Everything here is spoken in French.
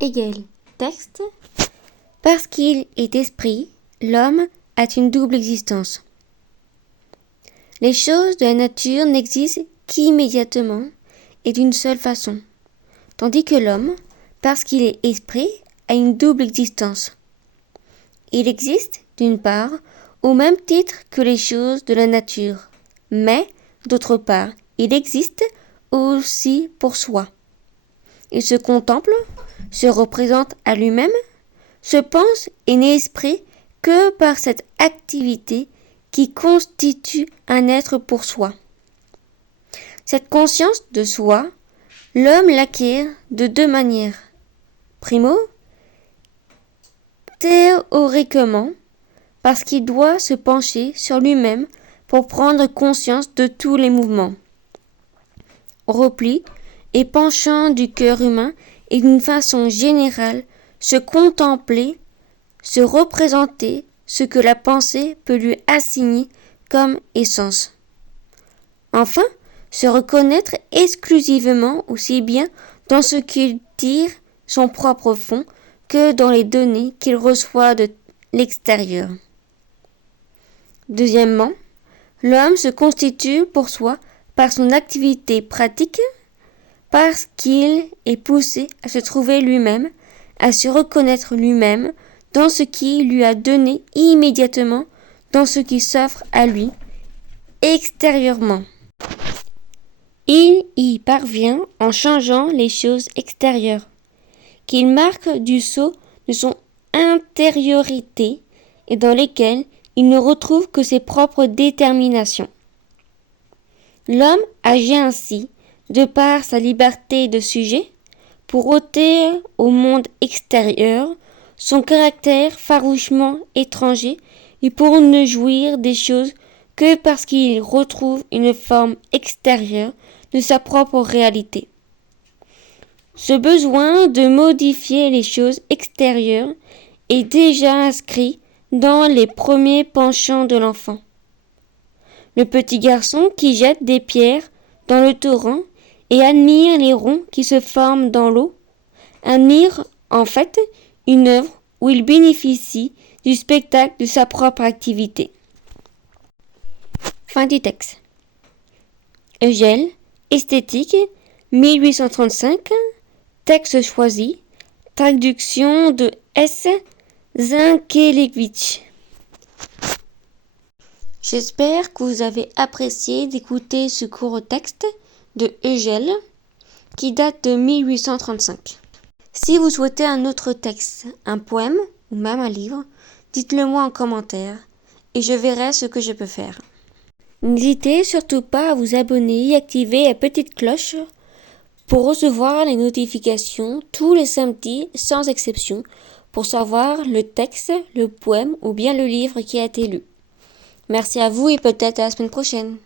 égale texte. Parce qu'il est esprit, l'homme a une double existence. Les choses de la nature n'existent qu'immédiatement et d'une seule façon, tandis que l'homme, parce qu'il est esprit, a une double existence. Il existe, d'une part, au même titre que les choses de la nature, mais, d'autre part, il existe aussi pour soi. Il se contemple, se représente à lui-même, se pense et n'est esprit que par cette activité qui constitue un être pour soi. Cette conscience de soi, l'homme l'acquiert de deux manières. Primo, théoriquement, parce qu'il doit se pencher sur lui-même pour prendre conscience de tous les mouvements, repli et penchant du cœur humain et d'une façon générale se contempler, se représenter ce que la pensée peut lui assigner comme essence. Enfin, se reconnaître exclusivement aussi bien dans ce qu'il tire son propre fond que dans les données qu'il reçoit de l'extérieur. Deuxièmement, l'homme se constitue pour soi par son activité pratique, parce qu'il est poussé à se trouver lui-même, à se reconnaître lui-même dans ce qui lui a donné immédiatement, dans ce qui s'offre à lui extérieurement. Il y parvient en changeant les choses extérieures, qu'il marque du sceau de son intériorité et dans lesquelles il ne retrouve que ses propres déterminations. L'homme agit ainsi, de par sa liberté de sujet, pour ôter au monde extérieur son caractère farouchement étranger et pour ne jouir des choses que parce qu'il retrouve une forme extérieure de sa propre réalité. Ce besoin de modifier les choses extérieures est déjà inscrit dans les premiers penchants de l'enfant. Le petit garçon qui jette des pierres dans le torrent et admire les ronds qui se forment dans l'eau, admire en fait une œuvre où il bénéficie du spectacle de sa propre activité. Fin du texte. Hegel, Esthétique, 1835, texte choisi, traduction de S. Zinkelevitch. J'espère que vous avez apprécié d'écouter ce court texte de Hegel qui date de 1835. Si vous souhaitez un autre texte, un poème ou même un livre, dites-le moi en commentaire et je verrai ce que je peux faire. N'hésitez surtout pas à vous abonner et activer la petite cloche pour recevoir les notifications tous les samedis sans exception pour savoir le texte, le poème ou bien le livre qui a été lu. Merci à vous et peut-être à la semaine prochaine.